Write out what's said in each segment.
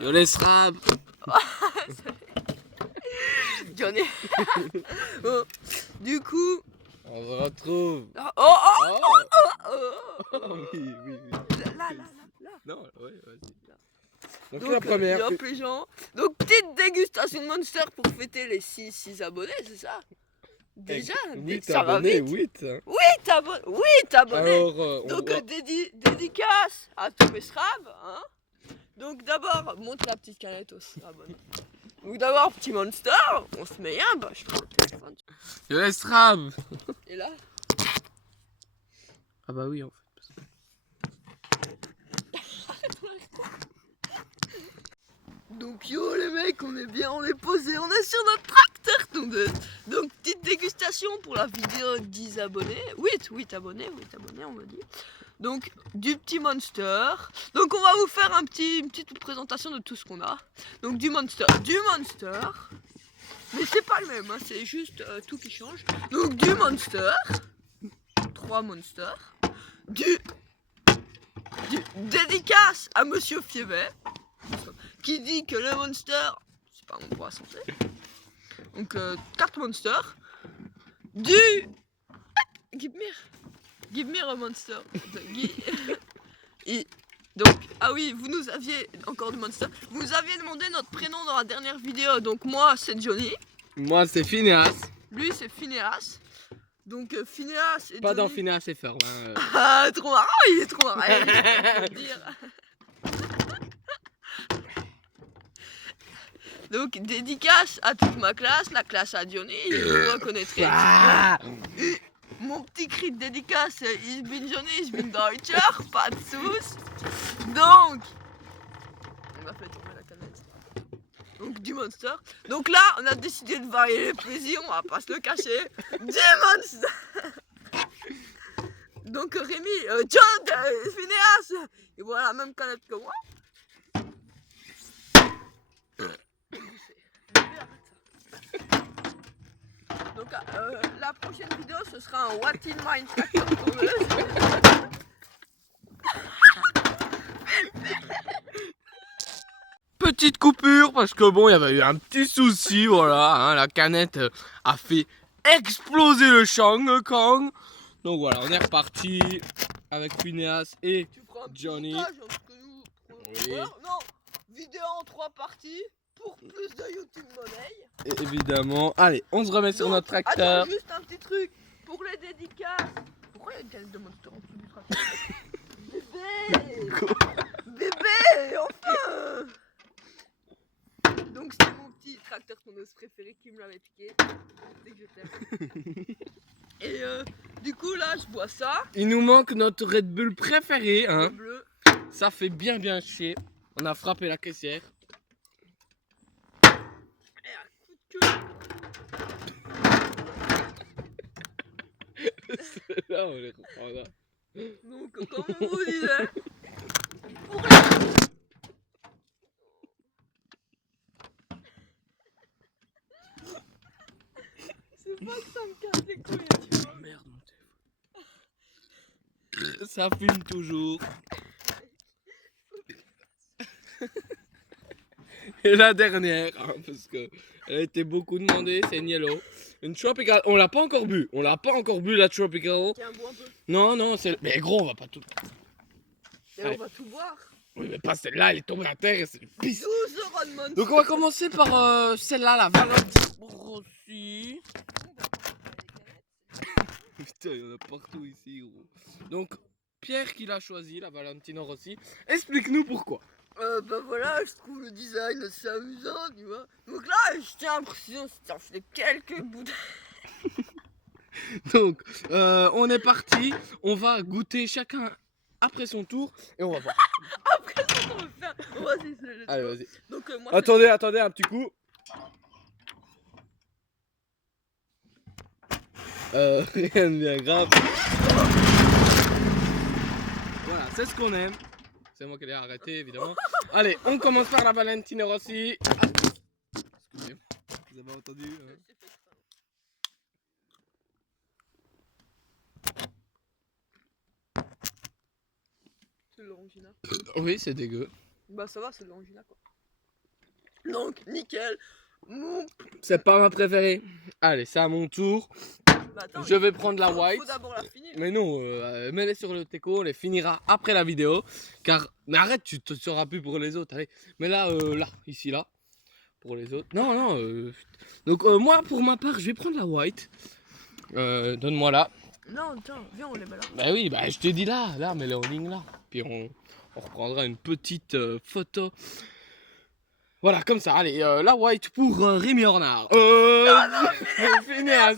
Yo les SRAB. Johnny. Bon, du coup... On se retrouve. Oui, oui, oui. Là. Non, ouais, vas-y. Donc, Donc, la première. hop les gens. Donc petite dégustation de Monster pour fêter les 6 abonnés, c'est ça? Déjà, 8 ça va abonnés, vite. 8. Hein. 8 abonnés. Alors, Donc dédicace à tous mes SRAB. Hein. Donc d'abord, montre la petite canette aussi. Donc d'abord, petit Monster, on se met un, bah je prends le téléphone. Yo les SRAB. Et là, Ah bah oui en fait. donc yo les mecs, on est bien, on est posé, on est sur notre tracteur. Donc petite dégustation pour la vidéo 10 abonnés. 8 abonnés, on me dit. Donc du petit Monster. Donc on va vous faire une petite présentation de tout ce qu'on a. Donc du Monster. Mais c'est pas le même, hein, c'est juste tout qui change. Donc du Monster. 3 Monsters. Du dédicace à Monsieur Fievet. Qui dit que le Monster, c'est pas bon pour la santé. Donc 4 Monsters. Du... Give me a Monster. Et donc, ah oui, vous nous aviez encore du Monster. Vous nous aviez demandé notre prénom dans la dernière vidéo. Donc moi, c'est Johnny. Moi c'est Phineas. Lui, c'est Phineas. Donc Phineas et Pas Johnny... dans Phineas et Ferb. Hein. Ah, trop marrant, il est trop marrant. Faut dire. Donc dédicace à toute ma classe, la classe à Johnny, vous reconnaîtrez. Mon petit cri de dédicace, ich bin Johnny, ich bin Deutscher, pas de sous. Donc, on a fait tomber la canette. Donc du Monster. Donc là, on a décidé de varier les plaisirs, on va pas se le cacher. Du Monster. Donc Rémi, John, Phineas, il boit la même canette que moi. Donc la prochaine vidéo ce sera un What in Mind tracteur tourneuse. Petite coupure parce que bon il y avait eu un petit souci, voilà, hein, la canette a fait exploser le Kong. Donc voilà, on est reparti avec Phineas et Tu prends un petit Johnny. montage, hein, parce que nous, Oui. voilà, non, vidéo en 3 parties pour plus de YouTube monnaie. Et évidemment, allez, on se remet sur Donc, notre tracteur. attends, juste un petit truc pour les dédicaces. Pourquoi il y a une canette de Monster en dessous du tracteur? Bébé, bébé, enfin. Donc c'était mon petit tracteur tonneuse préféré qui me l'avait piqué. Dès que je t'aime. Et du coup là je bois ça. Il nous manque notre Red Bull préféré, Le hein. bleu. Ça fait bien chier. On a frappé la caissière. Et un coup de queue. Là on les reprendra. Donc comme on vous disait, pour les... C'est pas que ça me casse les couilles, tu vois. Merde mon téléphone. Ça fume toujours. Et la dernière, hein, parce que elle a été beaucoup demandée, c'est une yellow. Une tropical, on l'a pas encore bu. On l'a pas encore bu la tropical. Tiens, bois un peu. Non, c'est. Mais gros, on va pas tout. Et Allez. on va tout boire. Oui, mais pas celle-là, elle est tombée à terre et c'est du pisse. 12 euros de Monster. Donc on va commencer par celle-là, la Valentine Rossi. Putain, il y en a partout ici, gros. Donc, Pierre qui l'a choisi, la Valentino Rossi. Explique-nous pourquoi. Bah voilà, je trouve le design assez amusant, tu vois. Donc là, je tiens à préciser, ça fait quelques bouteilles. Donc, on est parti. On va goûter chacun après son tour et on va voir. Après ça, on va faire. Oh, vas-y, c'est Allez, vas-y. Donc, moi, Attendez, un petit coup. Rien de bien grave. Voilà, c'est ce qu'on aime. C'est moi qui l'ai arrêté, évidemment. Allez, on commence par la Valentino Rossi. Ah. Excusez-moi, vous avez entendu hein. C'est de l'orangina. Oui, c'est dégueu. Bah ça va, c'est de l'orangina quoi. Donc, nickel. Mon... C'est pas ma préférée. Allez, c'est à mon tour. Bah, attends, Je vais prendre la white. Faut d'abord la finir. Mais non, mets-les sur le teco, on les finira après la vidéo. Car, mais arrête, tu te seras plus pour les autres. Allez, mais là, ici, là, pour les autres. Non, non. Donc moi, pour ma part, je vais prendre la white. Donne-moi là. Non, tiens, viens, on les met là. Bah oui, bah je te dis là, mets-les en ligne là. Puis on reprendra une petite photo. Voilà, comme ça, allez, la white pour Rémi Ornard. non, Phineas,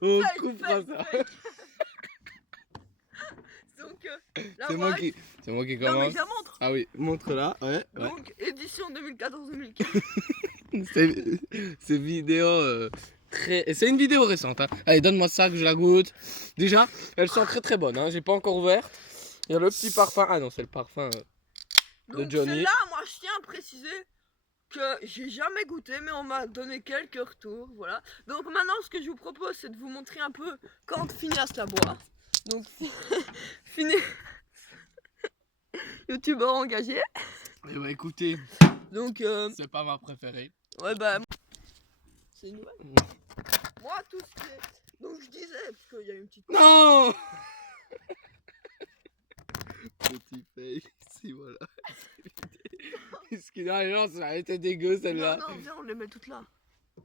on Fake, coupera fake, ça. fake. Donc, la C'est moi white. qui Non, mais commence. je la montre. Ah oui, montre là, ouais. Donc, édition 2014-2015. C'est vidéo c'est une vidéo récente. Hein. Allez, donne-moi ça que je la goûte. Déjà, elles sont très très bonnes. Hein. J'ai pas encore ouvert. Il y a le petit parfum. Ah non, c'est le parfum de Donc, Johnny. celle-là, moi, je tiens à préciser que j'ai jamais goûté, mais on m'a donné quelques retours. Voilà. Donc, maintenant, ce que je vous propose, c'est de vous montrer un peu quand Phineas la boit. Donc, Phineas. Youtubeur engagé. Eh bah écoutez, Donc, c'est pas ma préférée. ouais, bah. C'est une nouvelle. Moi, tout ce qui est. Donc, je disais, parce qu'il y a une petite. Non. Petit fail, ici voilà. Non, ça a été dégueu celle-là. Non, viens, on les met toutes là.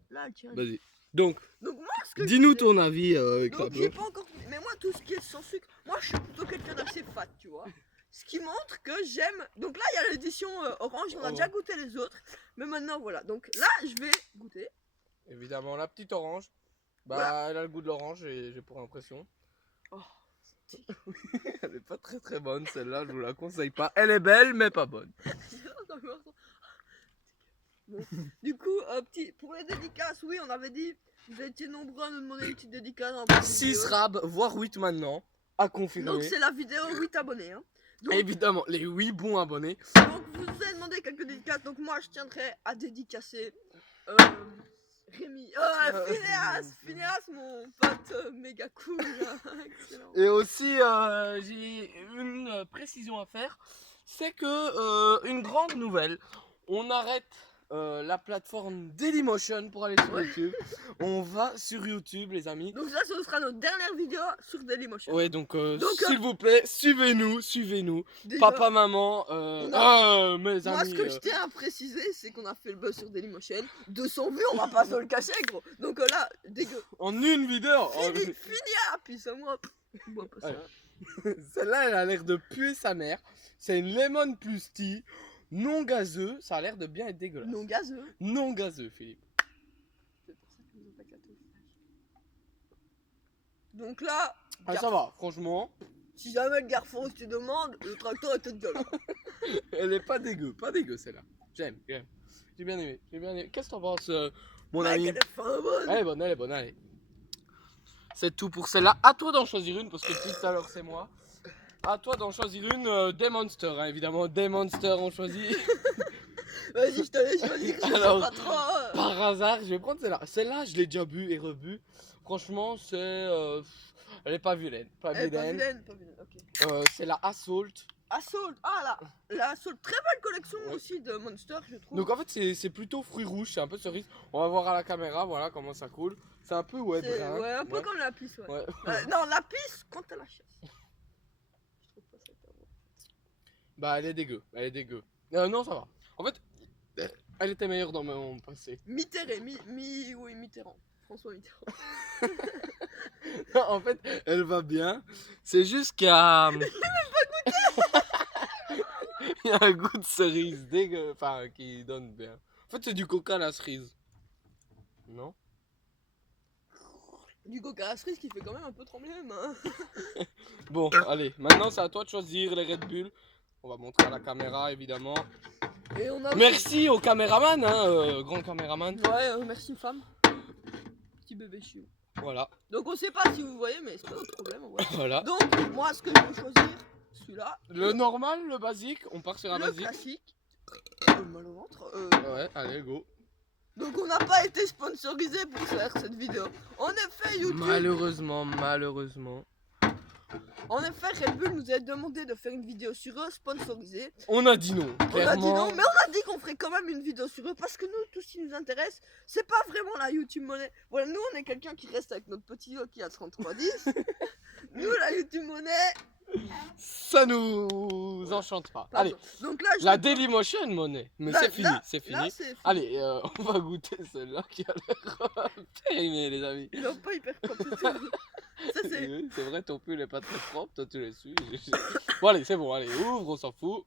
Là, tiens. Vas-y. Donc, Donc, moi, ce que dis-nous je disais- ton avis avec la Donc, j'ai peu. pas encore. Mais moi, tout ce qui est sans sucre, moi, je suis plutôt quelqu'un d'assez fat, tu vois. Ce qui montre que j'aime. Donc là, il y a l'édition orange, on a déjà goûté les autres. Mais maintenant, voilà. Donc là, je vais goûter. Évidemment, la petite orange. Bah, Voilà. elle a le goût de l'orange, j'ai pour l'impression. Oh, Elle est pas très très bonne celle-là, je vous la conseille pas. Elle est belle, mais pas bonne. Bon. Du coup, pour les dédicaces, oui, on avait dit, vous étiez nombreux à nous demander une petite dédicace. En bas de 6 vidéo. rabs, voire 8 maintenant, à confirmer. Donc c'est la vidéo 8 abonnés. Hein. Donc, Évidemment, les 8 bons abonnés. donc vous avez demandé quelques dédicaces, donc moi je tiendrai à dédicacer Rémi. Phineas, mon pote méga cool. Excellent. Et aussi, j'ai une précision à faire, c'est que une grande nouvelle, on arrête la plateforme Dailymotion pour aller sur YouTube. On va sur YouTube, les amis. Donc ça, ce sera notre dernière vidéo sur Dailymotion. Ouais, donc s'il vous plaît, suivez-nous. Déjà, Papa, maman, mes moi, amis. ce que je tiens à préciser, c'est qu'on a fait le buzz sur Dailymotion. 200 vues, on va pas se le cacher, gros. Donc là, dégueu. En une vidéo. Fini à puis ça, moi. Moi, pas ça. Celle-là, elle a l'air de puer sa mère. C'est une lemon plus tea, non gazeux. Ça a l'air de bien être dégueulasse. Non gazeux. Non gazeux, Philippe. C'est pour ça qu'ils nous ont pas éclaté au visage. Donc là, Ah, ça va, franchement. si jamais le garçon te demande, le tracteur est tête de là. Elle est pas dégueu celle-là. J'aime. J'ai bien aimé. Qu'est-ce que t'en penses, mon Mec, ami? elle est fin bonne. Elle est bonne, allez. C'est tout pour celle-là. À toi d'en choisir une, parce que tout à l'heure c'est moi. À toi d'en choisir une, des monsters, hein, évidemment. Des monsters, on choisit. Vas-y, je te laisse choisir. Je sais Alors, pas trop. Par hasard, je vais prendre celle-là. Celle-là, je l'ai déjà bu et rebu. Franchement, c'est. Elle est pas vilaine. Pas Elle est pas vilaine. vilaine, ok. C'est la Assault. Assault, ah là, la Assault, très belle collection Ouais. aussi de Monster, je trouve. Donc en fait, c'est plutôt fruits rouges, c'est un peu cerise. On va voir à la caméra, voilà comment ça coule. C'est un peu C'est- brun. ouais, un peu comme la pisse, ouais. Ouais. Non, la pisse quand elle la chasse. Je trouve pas ça hyper bon. Bah, elle est dégueu. Non, ça va. En fait, elle était meilleure dans mon passé. Oui, Mitterrand. François Mitterrand. En fait, elle va bien. C'est juste qu'il y a. Il y a un goût de cerise dégueu, enfin qui donne bien. En fait, c'est du coca à la cerise. Non? Du coca à la cerise qui fait quand même un peu trembler les mains. Bon, allez, maintenant c'est à toi de choisir les Red Bull. On va montrer à la caméra évidemment. Et on a Merci au caméraman, hein, grand caméraman. Ouais, merci femme. Petit bébé chiot. Voilà, Donc on sait pas si vous voyez, mais c'est pas notre problème en vrai. voilà. Donc moi ce que je vais choisir, celui-là. Le normal, le basique, on part sur un Le basique. classique. Mal au ventre. Ouais, allez, go. Donc on n'a pas été sponsorisé pour faire cette vidéo. En effet, YouTube. Malheureusement. En effet, Red Bull nous a demandé de faire une vidéo sur eux sponsorisée. On a dit non, On a dit clairement. non, mais on a dit qu'on ferait quand même une vidéo sur eux parce que nous, tout ce qui nous intéresse, c'est pas vraiment la YouTube monnaie. Voilà, nous, on est quelqu'un qui reste avec notre petit Nokia à 3310. Nous, la YouTube monnaie. Ça nous enchante pas. Pardon. Allez, Donc là, je la Dailymotion monnaie. Mais Là- c'est fini, là- c'est là, fini. c'est fini. Allez, on va goûter celle-là qui a l'air périmée, les amis. Il est pas hyper propre. Ça, c'est. Oui, c'est vrai, ton pull est pas très propre, toi tu l'es su. Bon, allez, c'est bon, allez, ouvre, on s'en fout.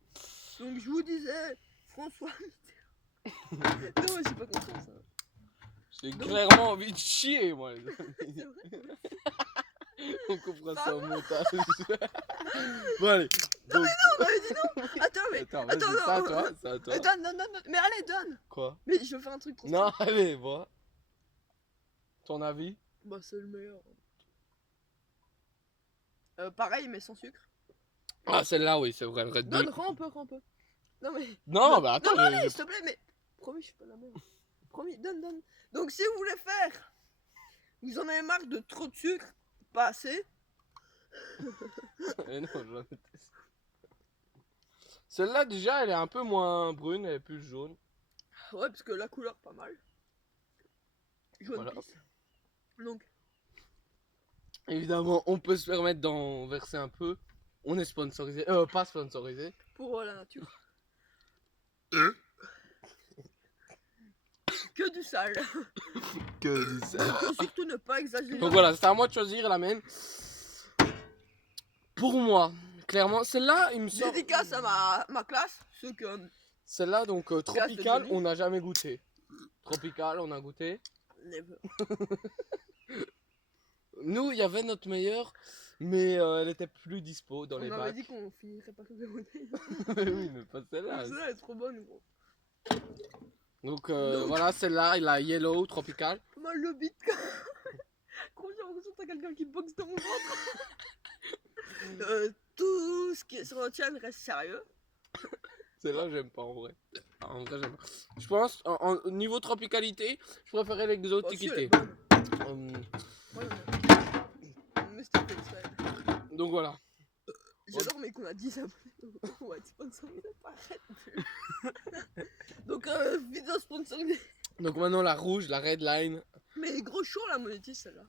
Donc, je vous disais, François Mitterrand. Non, j'ai pas conscience. Hein. J'ai Donc- clairement envie de chier, moi, les amis. C'est vrai. On coupera ça au montage. Bon, allez. Donc... On avait dit non. Attends, mais. Attends, Attends, vas-y, non. c'est à toi, c'est à toi. Donne, donne, donne. Mais allez, donne. Quoi? Mais je veux faire un truc trop Non, allez, vois. Ton avis? Bah, c'est le meilleur. Pareil, mais sans sucre. Ah, celle-là, oui, c'est vrai, le Red Bull. Donne, rends un peu, rends un peu. Non, mais. Non, bah attends, Non, je- allez, s'il te plaît, mais. Promis, je suis pas la même. Promis, donne, donne. Donc, si vous voulez faire. Vous en avez marre de trop de sucre, pas assez. Eh non, j'en déteste. Celle-là, déjà, elle est un peu moins brune, elle est plus jaune. Ouais, parce que la couleur, pas mal. Jaune Voilà. pisse. Donc, Évidemment, on peut se permettre d'en verser un peu. On est sponsorisé, pas sponsorisé. pour la nature. Que du sale. Que du sel. Faut surtout ne pas exagérer. Donc voilà, c'est à moi de choisir la mienne. Pour moi, clairement, celle-là, il me semble. Dédicace à ma classe. Ceux que. Celle-là, donc Tropical, Johnny. on n'a jamais goûté. Tropical, on a goûté. Never. Nous, il y avait notre meilleure, mais elle était plus dispo dans On les avait bacs. dit qu'on finirait pas comme des bouteilles. Mais oui, mais pas celle-là. Celle-là elle est trop bonne, gros. Donc, Donc- voilà, celle-là, il a Yellow Tropical. Pas mal le beat. Gros, j'ai l'impression que t'as quelqu'un qui boxe dans mon ventre. Tout ce qui se retient reste sérieux. Celle-là, j'aime pas en vrai. En vrai, j'aime pas. Je pense, au niveau tropicalité, je préférais Bah, si, elle est l'exoticité. bonne. Ouais, mais c'était fait exprès. Donc voilà. J'adore, mais qu'on a 10 abonnés. On va être sponsorisé par Red Bull. Donc, vidéo sponsorisée. Donc maintenant, la rouge, la red line. Mais gros chaud la monétise celle-là.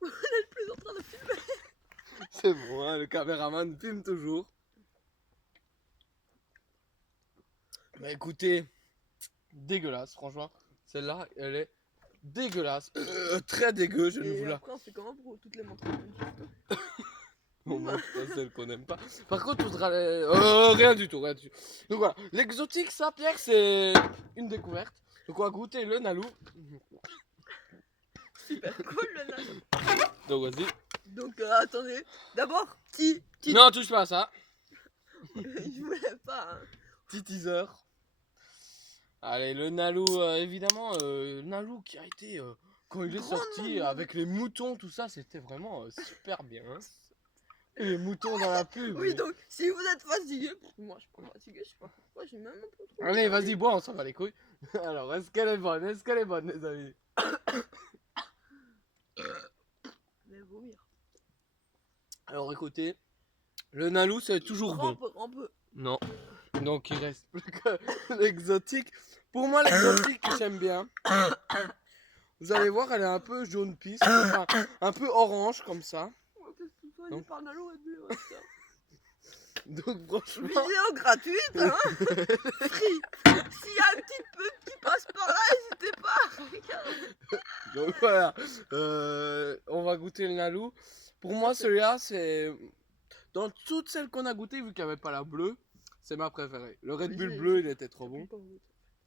Vous n'êtes plus en train de filmer. C'est bon, hein, le caméraman filme toujours. Bah écoutez, dégueulasse, franchement. Celle-là, elle est dégueulasse. Très dégueu, je ne Et vous la après, on fait comment pour toutes les montrer? on montre pas celle qu'on aime pas. Par contre, on voudra rien du tout, rien du tout. Donc voilà, l'exotique, ça, Pierre, c'est une découverte. Donc on va goûter le Nalou. Super cool le nano. Donc vas-y. Donc, attendez. D'abord, petit. Non, touche pas à ça. Je voulais pas. Hein. Petit teaser. Allez, le Nalou, évidemment, Nalou qui a été, quand il est Grand sorti, Nalou. avec les moutons, tout ça, c'était vraiment super bien. Hein. Et les moutons dans la pub. Oui, donc, si vous êtes fatigué, moi je suis pas fatigué, je sais pas pourquoi, j'ai même un peu trop. Allez, vas-y, bois, on s'en va les couilles. Alors, est-ce qu'elle est bonne? Est-ce qu'elle est bonne, les amis? Mais vomir. Alors, écoutez, le Nalou, c'est toujours bon. Un peu. Non. Donc, il reste plus que l'exotique. Pour moi, l'exotique, j'aime bien. Vous allez voir, elle est un peu jaune pisse, enfin, un peu orange comme ça. Qu'est-ce que tu fais? Non. Il parle Nalo et puis, ouais, ça. Donc, franchement. Vidéo gratuite, hein. Free. S'il y a un petit peu qui passe par là, n'hésitez pas. Donc voilà, on va goûter le Nalou. Pour moi, celui-là, c'est. Dans toutes celles qu'on a goûtées, vu qu'il n'y avait pas la bleue, c'est ma préférée. Le Red Mais Bull j'ai- bleu, il était trop bon. Fais pas honte.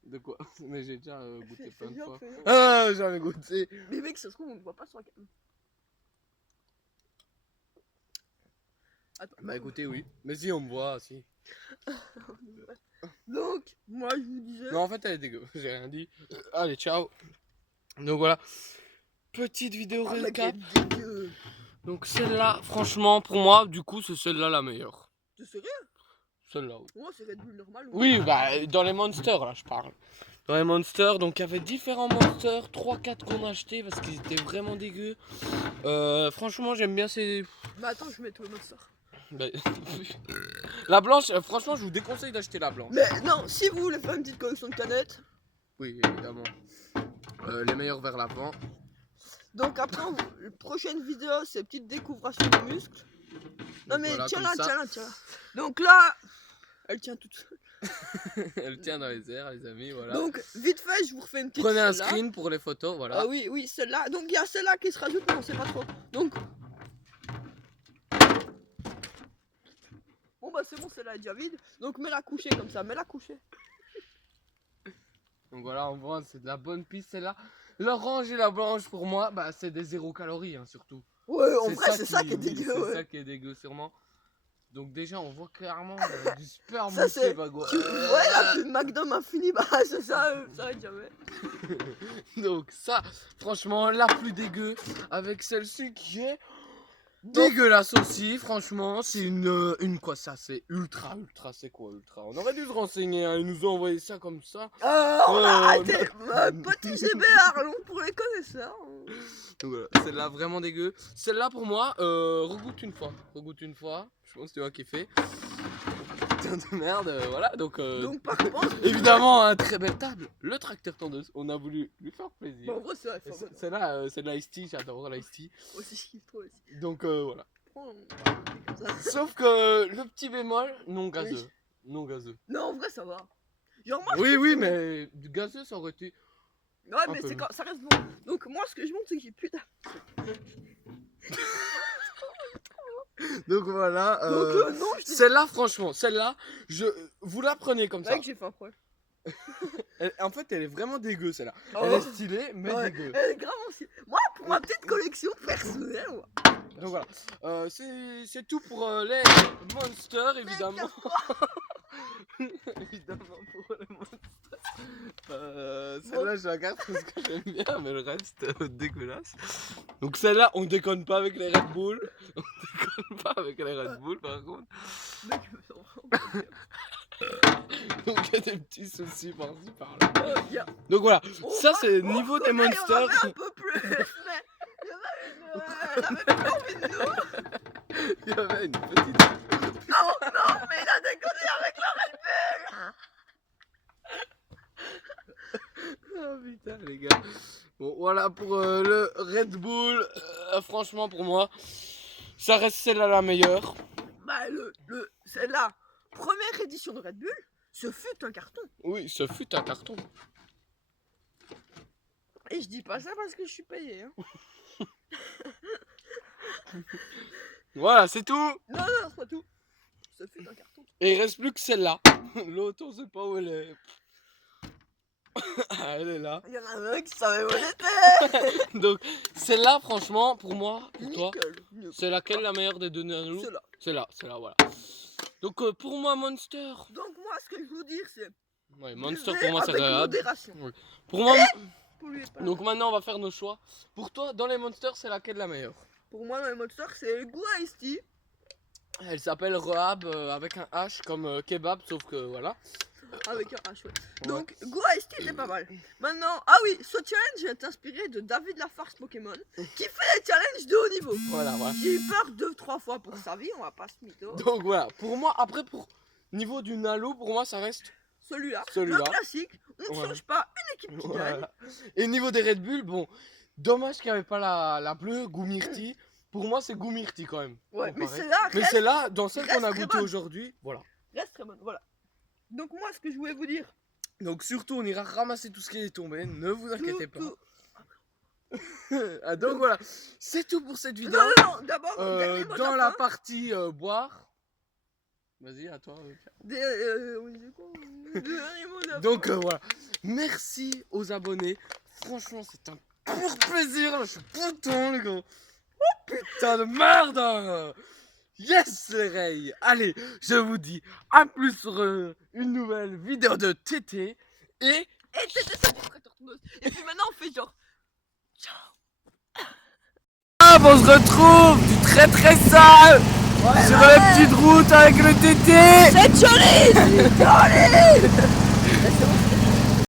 De quoi? Mais j'ai déjà goûté Fais plein de bien, fois. fais bien. Ah, j'en ai goûté. Mais mec, ça se trouve, on ne voit pas sur la cam. Attends. Bah écoutez, oui. Mais si, on me voit, si. Donc, moi je vous disais. Non, en fait, elle est dégueu. J'ai rien dit. Allez, ciao. Donc voilà. Petite vidéo Ah, mec, récap. elle est dégueu. Donc celle-là, franchement, pour moi, du coup, c'est celle-là la meilleure. T'es sérieux? Celle-là, oui. Moi, c'est Red Bull normal. Oui, bah, dans les monsters, là, je parle. dans les monsters. Donc il y avait différents monsters, 3-4 qu'on a achetés parce qu'ils étaient vraiment dégueux. Franchement j'aime bien ces... Bah attends, je mets tous les monsters. Bah, la blanche, franchement je vous déconseille d'acheter la blanche. Mais non, si vous voulez faire une petite collection de canettes. Oui évidemment. Les meilleurs vers l'avant. Donc après, la prochaine vidéo, c'est petite découvration de muscles. Non mais voilà, tiens-la, comme ça. tiens-la, tiens-la. Donc là, elle tient toute seule. Elle tient dans les airs les amis, voilà. Donc vite fait, je vous refais une petite. Prenez un celle-là. screen pour les photos, voilà. Ah oui, oui, celle-là. Donc il y a celle-là qui se rajoute, mais on sait pas trop. Donc. Bon bah c'est bon, celle-là est déjà vide. Donc mets-la coucher comme ça, mets-la coucher. Donc voilà, on voit, c'est de la bonne piste celle-là. L'orange et la blanche pour moi, bah c'est des 0 calories hein, surtout. Ouais, en vrai, c'est ça qui est dégueu. C'est Ouais. ça qui est dégueu sûrement. Donc déjà on voit clairement du super Ça, musclé c'est- bagua. Ouais, la pub McDo infini, bah c'est ça, ça arrête jamais. Donc ça, franchement, la plus dégueu avec celle-ci qui est dégueulasse aussi, franchement, c'est une quoi ça, c'est ultra, c'est quoi ultra? On aurait dû se renseigner, hein, ils nous ont envoyé ça comme ça. On a arrêté. non. Petit GB Arlon pour les connaisseurs. Donc voilà, celle-là vraiment dégueu. Celle-là pour moi, regoute une fois, je pense que tu vas kiffer. Putain de merde, voilà, donc Donc par contre, évidemment, un très belle table, le tracteur tondeuse, on a voulu lui faire plaisir. bon, en vrai, c'est vrai, Et faut- celle-là, c'est de l'ice tea, j'adore l'ice tea. aussi je kiffe trop aussi. Donc voilà. Prends un- comme ça. Sauf que le petit bémol, non gazeux. Oui. Non gazeux. Non, en vrai, ça va. Genre, moi, Oui, oui, mais du gazeux, ça aurait été. ouais, mais peu c'est mieux. quand ça reste bon. Donc, moi, ce que je montre, c'est que j'ai putain. Donc voilà. Donc, non, je dis. Celle-là, franchement, celle-là, vous la prenez comme ça. Mec, j'ai faim, après. En fait, elle est vraiment dégueu, celle-là. Oh. Elle est stylée, mais Ouais, dégueu. elle est grave aussi. Moi, pour ma petite collection personnelle, moi. Donc voilà. C'est tout pour les monsters, évidemment. Évidemment pour les monsters. Celle-là, je la garde parce que j'aime bien, mais le reste, dégueulasse. Donc celle-là, on déconne pas avec les Red Bull. On déconne pas avec les Red Bull, par contre. Mec, je me sens vraiment pas bien. Donc il y a des petits soucis par-ci, par-là. Bien. Donc voilà, On ça va- c'est on niveau des connaît, on en monsters. avait un peu plus, mais elle avait pas envie de nous. Il y avait une petite. Non, non, mais il a déconné avec le Red Bull. Oh putain, les gars. Bon, voilà pour le Red Bull. Franchement, pour moi, ça reste celle-là la meilleure. Bah, c'est la première édition de Red Bull. Ce fut un carton. Oui, ce fut un carton. Et je dis pas ça parce que je suis payé. Hein. Voilà, c'est tout. Non, non, c'est pas tout. Ce fut un carton. Et il reste plus que celle-là. L'autre, on sait pas où elle est. Ah, elle est là. Il y en a un qui savait où elle était. Donc, celle-là, franchement, pour moi, pour toi, Nickel, nickel. c'est laquelle la meilleure des deux nanos? C'est là. C'est là, voilà. Donc, pour moi, Monster. Donc, moi, ce que je veux dire, c'est. Ouais, Monster, buvez pour moi, c'est avec agréable. modération. Pour moi, Polluez pas. donc maintenant, on va faire nos choix. Pour toi, dans les Monsters, c'est laquelle la meilleure? Pour moi, dans les monsters, c'est le goût à Ice Tea. Elle s'appelle Rehab avec un H comme kebab, sauf que voilà. Avec un H, ouais. Ouais. Donc, Go Ice Tea, c'est pas mal. Maintenant, ah oui, ce challenge est inspiré de David Lafarce Pokémon, qui fait des challenges de haut niveau. Voilà, voilà. J'ai eu peur 2-3 fois pour sa vie, on va pas se mytho. Donc voilà, pour moi, après, pour niveau du Nalo, pour moi, ça reste Celui-là, Celui-là. le classique, on ne Ouais. change pas une équipe qui gagne. Voilà. Et niveau des Red Bull, bon, dommage qu'il n'y avait pas la bleue, Goumirti. Pour moi, c'est Goumirti quand même. Ouais, mais comparé. celle-là Mais reste, celle-là, dans celle qu'on a reste très goûté bonne. aujourd'hui, voilà. reste très bonne, voilà. Donc moi, ce que je voulais vous dire, Donc surtout, on ira ramasser tout ce qui est tombé, ne vous inquiétez pas. tout- Ah, donc voilà, c'est tout pour cette vidéo. Non, non, non, d'abord, dernier mot de Dans la fin. partie boire. Vas-y, à toi. On disait quoi Dernier mot de la Donc fin. voilà, merci aux abonnés. Franchement, c'est un pur plaisir. Là, je suis content, les gars. Oh putain de merde. Yes, les reilles. Allez, je vous dis à plus sur une nouvelle vidéo de TT. Et Et c'était ça du traiteur tondeuse. Et puis maintenant, on fait genre. on se retrouve du très très sale sur la petite route avec le TT. C'est Johnny C'est Johnny